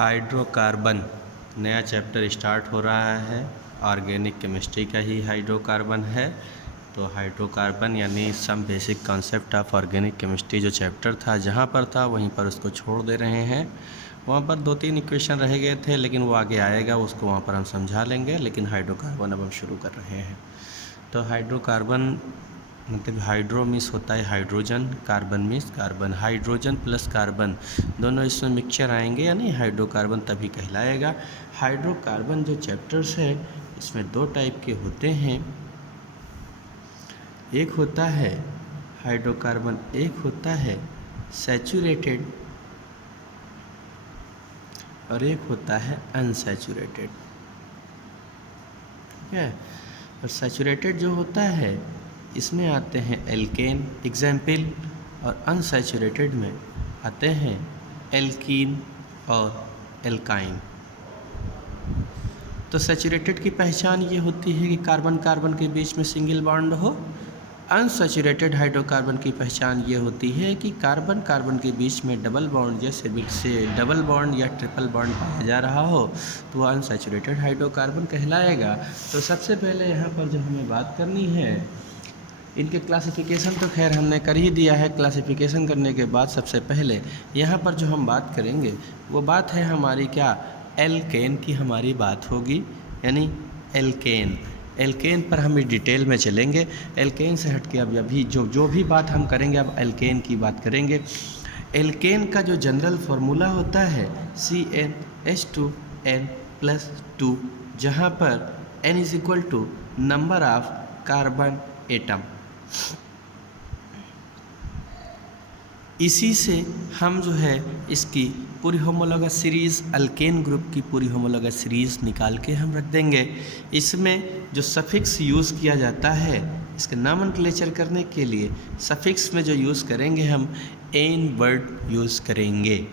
Hydrocarbon नया chapter start हो रहा है। ऑर्गेनिक केमिस्ट्री का ही हाइड्रोकार्बन है। तो हाइड्रोकार्बन यानी some basic concept of organic chemistry जो चैप्टर था जहाँ पर था वहीं पर उसको छोड़ दे रहे हैं। वहाँ पर 2-3 इक्वेशन रह गए थे, लेकिन वो आगे आएगा, उसको वहाँ पर हम समझा लेंगे। लेकिन हाइड्रोकार्बन अब हम शुरू कर रहे हैं। तो हाइड्रोकार्बन मतलब हाइड्रो मीन्स होता है hydrogen, carbon means carbon. Hydrogen plus carbon दोनों इसमें मिक्सचर आएंगे, यानी हाइड्रोकार्बन तभी कहलाएगा। हाइड्रोकार्बन जो चैप्टर्स है इसमें 2 टाइप के होते हैं। एक होता है हाइड्रोकार्बन, एक होता है सैचुरेटेड और एक होता है अनसैचुरेटेड। ठीक है। और सैचुरेटेड जो होता है इसमें आते हैं एल्केन एग्जाम्पल, और अनसैचुरेटेड में आते हैं एल्कीन और एल्काइन। तो सैचुरेटेड की पहचान ये होती है कि कार्बन कार्बन के बीच में सिंगल बॉन्ड हो। अनसैचुरेटेड हाइड्रोकार्बन की पहचान ये होती है कि कार्बन कार्बन के बीच में डबल बॉन्ड जैसे डबल बॉन्ड या ट्रिपल बॉन्ड पाया जा रहा हो तो वह अनसैचुरेटेड हाइड्रोकार्बन कहलाएगा। तो सबसे पहले यहाँ पर जो हमें बात करनी है, इनके क्लासिफिकेशन तो खैर हमने कर ही दिया है। क्लासिफिकेशन करने के बाद सबसे पहले यहाँ पर जो हम बात करेंगे वो बात है हमारी क्या, एल्केन की हमारी बात होगी, यानी एल्केन। एल्केन पर हम डिटेल में चलेंगे। एल्केन से हट के अब अभी जो भी बात हम करेंगे अब एल्केन की बात करेंगे। एल्केन का जो जनरल फार्मूला होता है CnH2n+2, जहाँ पर n = number of carbon atom. इसी से हम जो है इसकी पूरी होमोलॉगस सीरीज़, अल्केन ग्रुप की पूरी होमोलॉगस सीरीज़ निकाल के हम रख देंगे। इसमें जो सफिक्स यूज़ किया जाता है इसके नॉमेनक्लेचर करने के लिए, सफिक्स में जो यूज़ करेंगे हम एन वर्ड यूज़ करेंगे।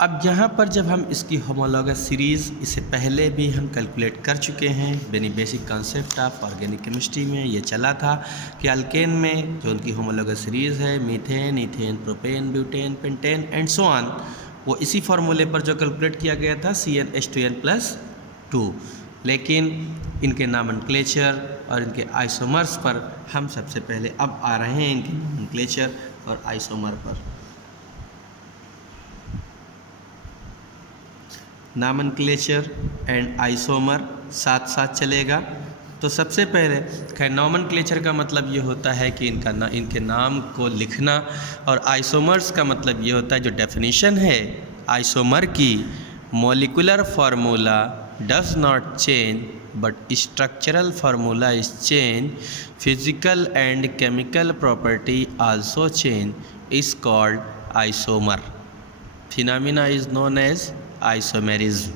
अब यहाँ पर जब हम इसकी होमोलॉगस सीरीज़, इसे पहले भी हम कैलकुलेट कर चुके हैं, यानी basic concept of organic chemistry में ये चला था कि अल्केन में जो उनकी होमोलॉगस सीरीज़ है methane, ethane, propane, butane, pentane and so on, वो इसी फार्मूले पर जो कैलकुलेट किया गया था CnH2n+2। लेकिन इनके नॉमेनक्लेचर और इनके आइसोमर्स पर हम सबसे पहले अब आ रहे हैं, इनके नॉमेनक्लेचर और आइसोमर पर। नॉमेनक्लेचर एंड आइसोमर साथ साथ चलेगा। तो सबसे पहले खैर नॉमेनक्लेचर का मतलब ये होता है कि इनके नाम को लिखना, और आइसोमर्स का मतलब ये होता है जो डेफिनेशन है आइसोमर की, molecular formula does not change but structural formula is change, physical and chemical property also change, is called isomer. Phenomena is known as isomerism.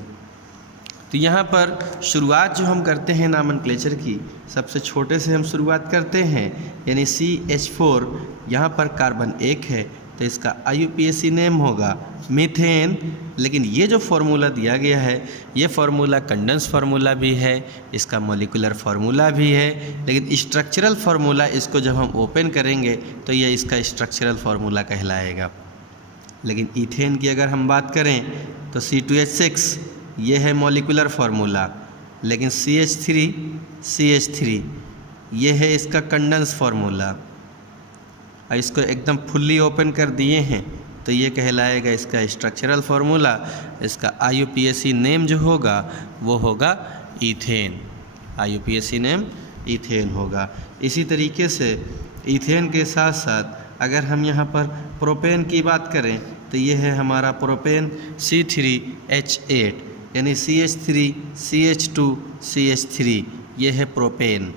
तो यहाँ पर शुरुआत जो हम करते हैं नॉमेनक्लेचर की, सबसे छोटे से हम शुरुआत करते हैं, यानी CH4, यहाँ पर कार्बन 1 है तो इसका IUPAC नेम होगा मीथेन। लेकिन ये जो फार्मूला दिया गया है ये फार्मूला कंडेंस फार्मूला भी है, इसका मॉलिक्यूलर फार्मूला भी है, लेकिन स्ट्रक्चरल फार्मूला इसको जब हम ओपन करेंगे तो ये इसका स्ट्रक्चरल फार्मूला कहलाएगा। लेकिन ईथेन की अगर हम बात करें तो C2H6 ये है मॉलिक्यूलर फार्मूला, लेकिन CH3 ये है इसका कंडेंस फार्मूला। और इसको एकदम फुल्ली ओपन कर दिए हैं तो ये कहलाएगा इसका स्ट्रक्चरल फार्मूला। इसका IUPAC नेम जो होगा वो होगा ईथेन, IUPAC नेम ईथेन होगा। इसी तरीके से ईथेन के साथ साथ अगर हम यहाँ पर प्रोपेन की बात करें तो ये है हमारा प्रोपेन C3H8, यानी CH3 CH2 CH3, ये है प्रोपेन।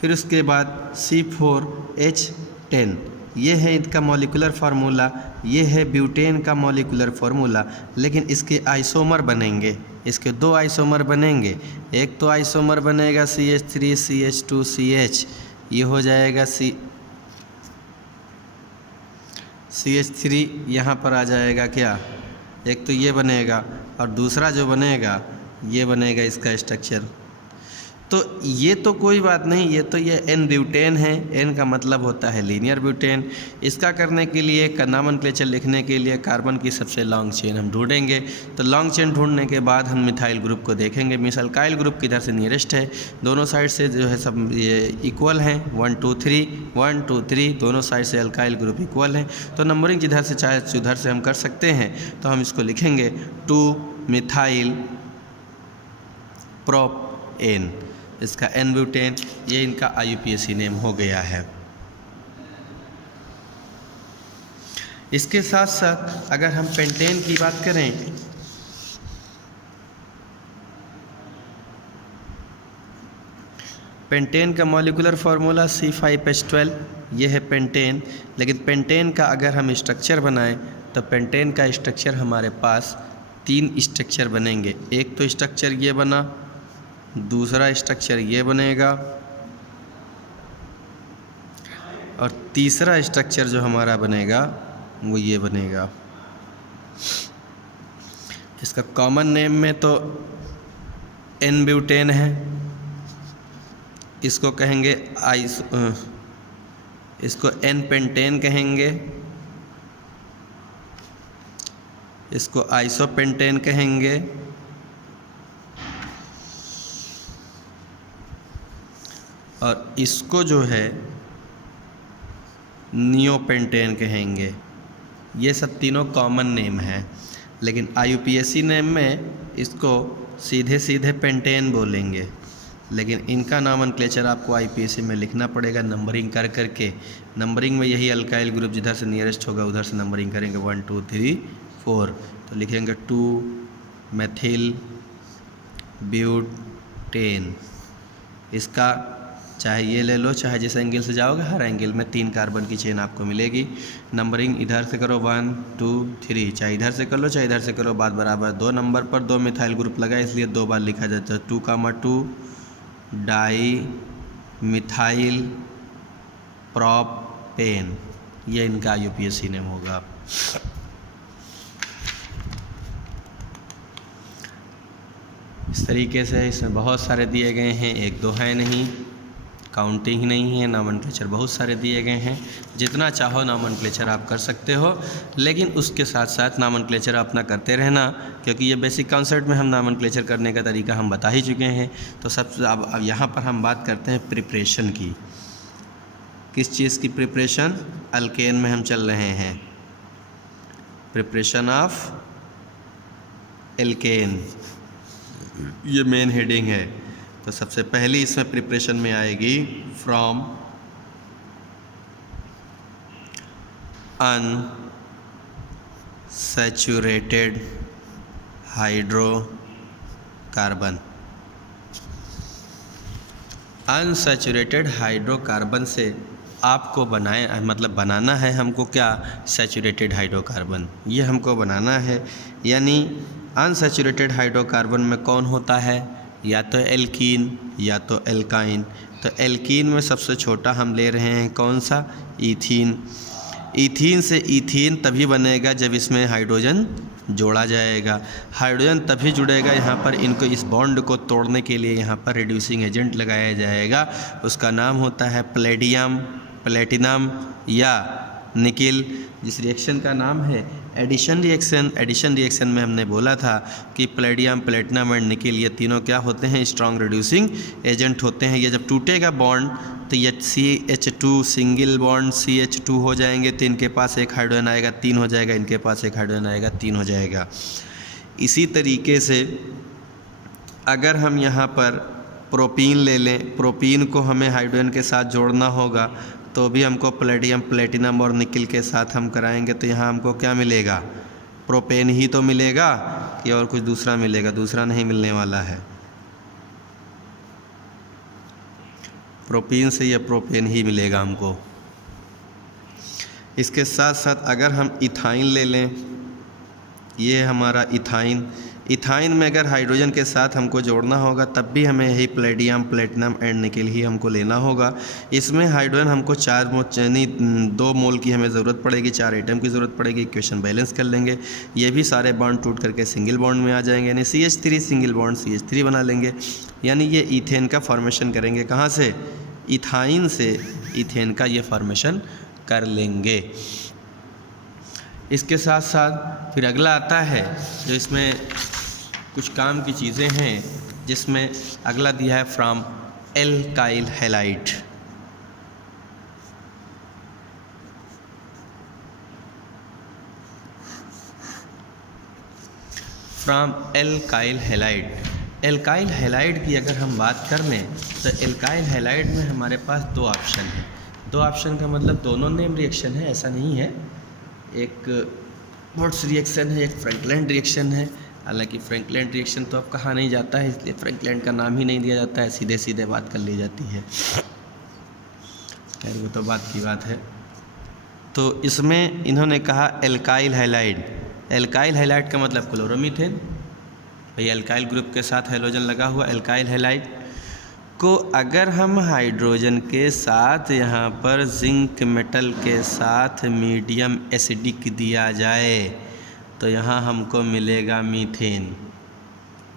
फिर उसके बाद C4H10, ये है इनका मॉलिक्यूलर फार्मूला, ये है ब्यूटेन का मॉलिक्यूलर फार्मूला। लेकिन इसके आइसोमर बनेंगे, इसके 2 आइसोमर बनेंगे। एक तो आइसोमर बनेगा CH3 CH2 CH, ये हो जाएगा CH3, यहाँ पर आ जाएगा क्या, एक तो ये बनेगा और दूसरा जो बनेगा ये बनेगा इसका स्ट्रक्चर। तो ये तो कोई बात नहीं, ये एन ब्यूटेन है। एन का मतलब होता है लीनियर ब्यूटेन। इसका करने के लिए नॉमेनक्लेचर लिखने के लिए कार्बन की सबसे लॉन्ग चेन हम ढूंढेंगे। तो लॉन्ग चेन ढूंढने के बाद हम मिथाइल ग्रुप को देखेंगे। मीन्स अल्काइल ग्रुप किधर से नियरेस्ट है, दोनों साइड से जो है सब ये इक्वल हैं, 1 2 3 1 2 3 दोनों साइड से अल्काइल ग्रुप इक्वल हैं। तो नंबरिंग जिधर से चाहे उधर से हम कर सकते हैं। तो हम इसको लिखेंगे 2 मिथाइल प्रोप एन, इसका एन ब्यूटेन, ये इनका IUPAC नेम हो गया है। इसके साथ साथ अगर हम पेंटेन की बात करें, पेंटेन का मॉलिक्यूलर फार्मूला C5H12, ये है पेंटेन। लेकिन पेंटेन का अगर हम स्ट्रक्चर बनाएं तो पेंटेन का स्ट्रक्चर हमारे पास 3 स्ट्रक्चर बनेंगे। एक तो स्ट्रक्चर ये बना, दूसरा स्ट्रक्चर ये बनेगा, और तीसरा स्ट्रक्चर जो हमारा बनेगा वो ये बनेगा। इसका कॉमन नेम में तो एन ब्यूटेन है, इसको कहेंगे इसको एन पेंटेन कहेंगे, इसको आइसोपेंटेन कहेंगे, और इसको जो है नियोपेंटेन कहेंगे। ये सब तीनों कॉमन नेम है, लेकिन IUPAC नेम में इसको सीधे सीधे पेंटेन बोलेंगे। लेकिन इनका नॉमेनक्लेचर आपको IUPAC में लिखना पड़ेगा नंबरिंग कर करके। नंबरिंग में यही अल्काइल ग्रुप जिधर से नियरेस्ट होगा उधर से नंबरिंग करेंगे 1 2 3 4। तो लिखेंगे 2 मेथिल ब्यूटेन। इसका चाहे ये ले लो, चाहे जिस एंगल से जाओगे हर एंगल में 3 कार्बन की चेन आपको मिलेगी। नंबरिंग इधर से करो 1 2 3, चाहे इधर से कर लो चाहे इधर से करो, बात बराबर। 2 नंबर पर 2 मिथाइल ग्रुप लगा इसलिए 2 बार लिखा जाता है। 2, 2 डाई मिथाइल प्रोपेन, ये इनका IUPAC नेम होगा। इस तरीके से इसमें बहुत सारे दिए गए हैं, 1 2 है नहीं, काउंटिंग ही नहीं है। नॉमेनक्लेचर बहुत सारे दिए गए हैं, जितना चाहो नॉमेनक्लेचर आप कर सकते हो। लेकिन उसके साथ साथ नॉमेनक्लेचर अपना करते रहना, क्योंकि ये बेसिक कॉन्सेप्ट में हम नॉमेनक्लेचर करने का तरीका हम बता ही चुके हैं। तो सबसे अब यहाँ पर हम बात करते हैं प्रिपरेशन की। किस चीज़ की प्रिपरेशन? अल्केन में हम चल रहे हैं, प्रिपरेशन ऑफ एल्केन, ये मेन हेडिंग है। तो सबसे पहली इसमें प्रिपरेशन में आएगी from unsaturated hydrocarbon. Unsaturated hydrocarbon से आपको बनाना है हमको क्या? सैचुरेटेड हाइड्रोकार्बन, ये हमको बनाना है। यानी अनसैचुरेटेड हाइड्रोकार्बन में कौन होता है? या तो एल्कीन या तो एल्काइन। तो एल्कीन में सबसे छोटा हम ले रहे हैं कौन सा? ईथीन। ईथीन से ईथीन तभी बनेगा जब इसमें हाइड्रोजन जोड़ा जाएगा। हाइड्रोजन तभी जुड़ेगा यहाँ पर, इनको इस बॉन्ड को तोड़ने के लिए यहाँ पर रिड्यूसिंग एजेंट लगाया जाएगा। उसका नाम होता है प्लेडियम, प्लेटिनम या निकिल। जिस रिएक्शन का नाम है एडिशन रिएक्शन। एडिशन रिएक्शन में हमने बोला था कि प्लेडियम, प्लेटिनम और निकिल ये तीनों क्या होते हैं? स्ट्रॉन्ग रिड्यूसिंग एजेंट होते हैं। ये जब टूटेगा बॉन्ड तो ये CH2 सिंगल बॉन्ड CH2 हो जाएंगे, तो इनके पास एक हाइड्रोजन आएगा 3 हो जाएगा, इनके पास एक हाइड्रोजन आएगा 3 हो जाएगा। इसी तरीके से अगर हम यहाँ पर प्रोपीन ले लें, प्रोपीन को हमें हाइड्रोजन के साथ जोड़ना होगा तो भी हमको प्लेडियम, प्लेटिनम और निकिल के साथ हम कराएंगे। तो यहाँ हमको क्या मिलेगा? प्रोपेन ही तो मिलेगा कि और कुछ दूसरा मिलेगा? दूसरा नहीं मिलने वाला है। प्रोपीन से ये प्रोपेन ही मिलेगा हमको। इसके साथ साथ अगर हम इथाइन ले लें, ये हमारा इथाइन, इथाइन में अगर हाइड्रोजन के साथ हमको जोड़ना होगा तब भी हमें यही प्लेडियम, प्लेटिनम एंड निकेल ही हमको लेना होगा। इसमें हाइड्रोजन हमको 2 मोल की हमें ज़रूरत पड़ेगी, 4 एटम की ज़रूरत पड़ेगी। इक्वेशन बैलेंस कर लेंगे, ये भी सारे बॉन्ड टूट करके सिंगल बॉन्ड में आ जाएंगे, यानी CH3 सिंगल बॉन्ड CH3 बना लेंगे, यानी ये ईथेन का फॉर्मेशन करेंगे। कहाँ से? इथाइन से ईथेन का ये फॉर्मेशन कर लेंगे। इसके साथ साथ फिर अगला आता है जो इसमें कुछ काम की चीज़ें हैं, जिसमें अगला दिया है from alkyl halide. From alkyl halide. Alkyl halide की अगर हम बात कर लें तो एल्काइल हैलाइड में हमारे पास 2 ऑप्शन हैं। 2 ऑप्शन का मतलब दोनों नेम रिएक्शन है, ऐसा नहीं है। एक वुड्स रिएक्शन है, एक फ्रैंकलैंड रिएक्शन है। हालांकि फ्रैंकलैंड रिएक्शन तो अब कहा नहीं जाता है, इसलिए फ्रैंकलैंड का नाम ही नहीं दिया जाता है, सीधे सीधे बात कर ली जाती है। खैर वो तो बात की बात है। तो इसमें इन्होंने कहा एल्काइल हैलाइड। एल्काइल हैलाइड का मतलब क्लोरोमीथेन, भाई एल्काइल ग्रुप के साथ हैलोजन लगा हुआ एल्काइल हैलाइड को अगर हम हाइड्रोजन के साथ यहाँ पर जिंक मेटल के साथ मीडियम एसिडिक दिया जाए तो यहाँ हमको मिलेगा मीथेन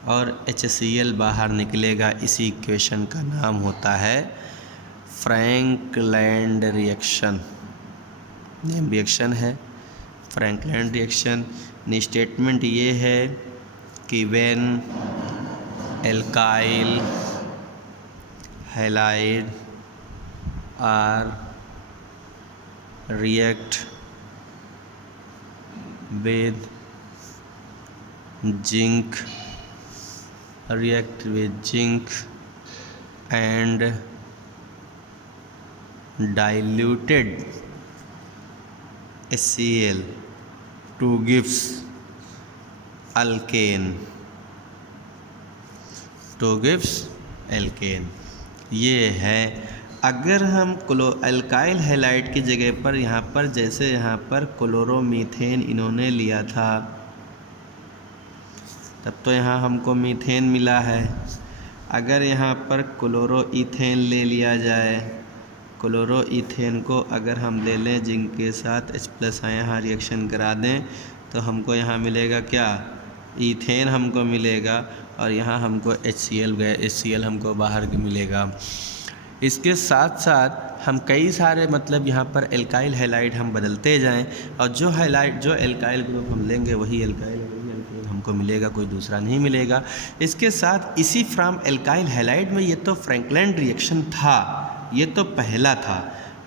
और HCl बाहर निकलेगा। इसी इक्वेशन का नाम होता है फ्रैंकलैंड रिएक्शन। नेम रिएक्शन है फ्रैंकलैंड रिएक्शन। स्टेटमेंट ये है कि when alkyl halide are react with zinc and diluted HCl to gives alkane, ये है। अगर हम अल्काइल हैलाइड की जगह पर यहाँ पर जैसे यहाँ पर क्लोरोमीथेन इन्होंने लिया था, तब तो यहाँ हमको मीथेन मिला है। अगर यहाँ पर क्लोरोईथेन ले लिया जाए, क्लोरोईथेन को अगर हम ले लें जिंक के साथ H+ यहाँ रिएक्शन करा दें तो हमको यहाँ मिलेगा क्या? ईथेन हमको मिलेगा और यहाँ हमको HCl हमको बाहर मिलेगा। इसके साथ साथ हम कई सारे मतलब यहाँ पर एल्काइल हैलाइड हम बदलते जाएं और जो एल्काइल ग्रुप हम लेंगे वही एल्काइल हमको मिलेगा, कोई दूसरा नहीं मिलेगा। इसके साथ इसी फ्रॉम एल्काइल हैलाइड में ये तो फ्रैंकलैंड रिएक्शन था, ये तो पहला था।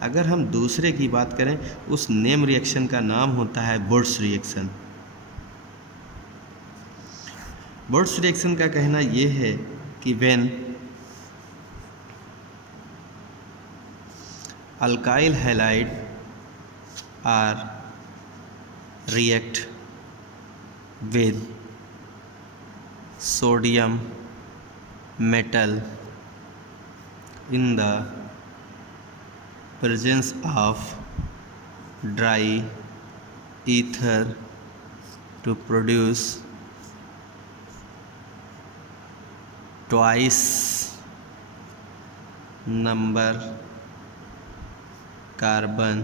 अगर हम दूसरे की बात करें उस नेम रिएक्शन का नाम होता है वुड्स रिएक्शन। वुड्स रिएक्शन का कहना ये है कि when alkyl halide are react with sodium metal in the presence of dry ether to produce twice number carbon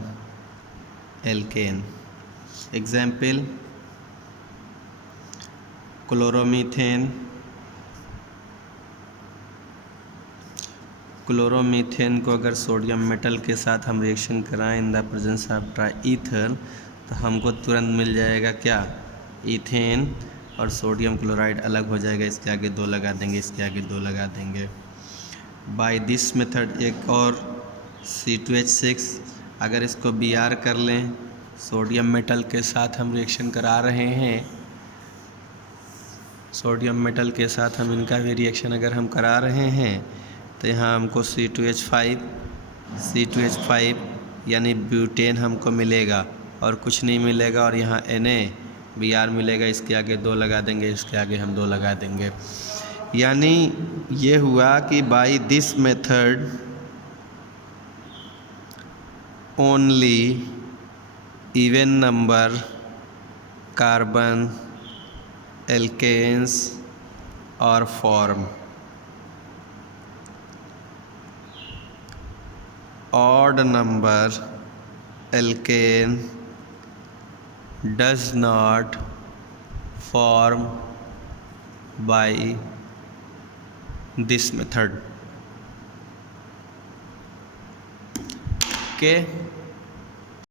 alkane. Example chloromethane को अगर सोडियम मेटल के साथ हम रिएक्शन कराएं in the presence of dry ether तो हमको तुरंत मिल जाएगा क्या? ईथेन और सोडियम क्लोराइड अलग हो जाएगा, इसके आगे 2 लगा देंगे, इसके आगे 2 लगा देंगे। बाय दिस मेथड एक और C2H6 अगर इसको Br कर लें, सोडियम मेटल के साथ हम रिएक्शन करा रहे हैं, सोडियम मेटल के साथ हम इनका भी रिएक्शन अगर हम करा रहे हैं तो यहाँ हमको C2H5 यानी ब्यूटेन हमको मिलेगा और कुछ नहीं मिलेगा, और यहाँ Na मिलेगा, इसके आगे 2 लगा देंगे, इसके आगे हम 2 लगा देंगे। यानी ये हुआ कि by this method only even number carbon alkanes are formed. Odd number alkane does not form by this method. Okay.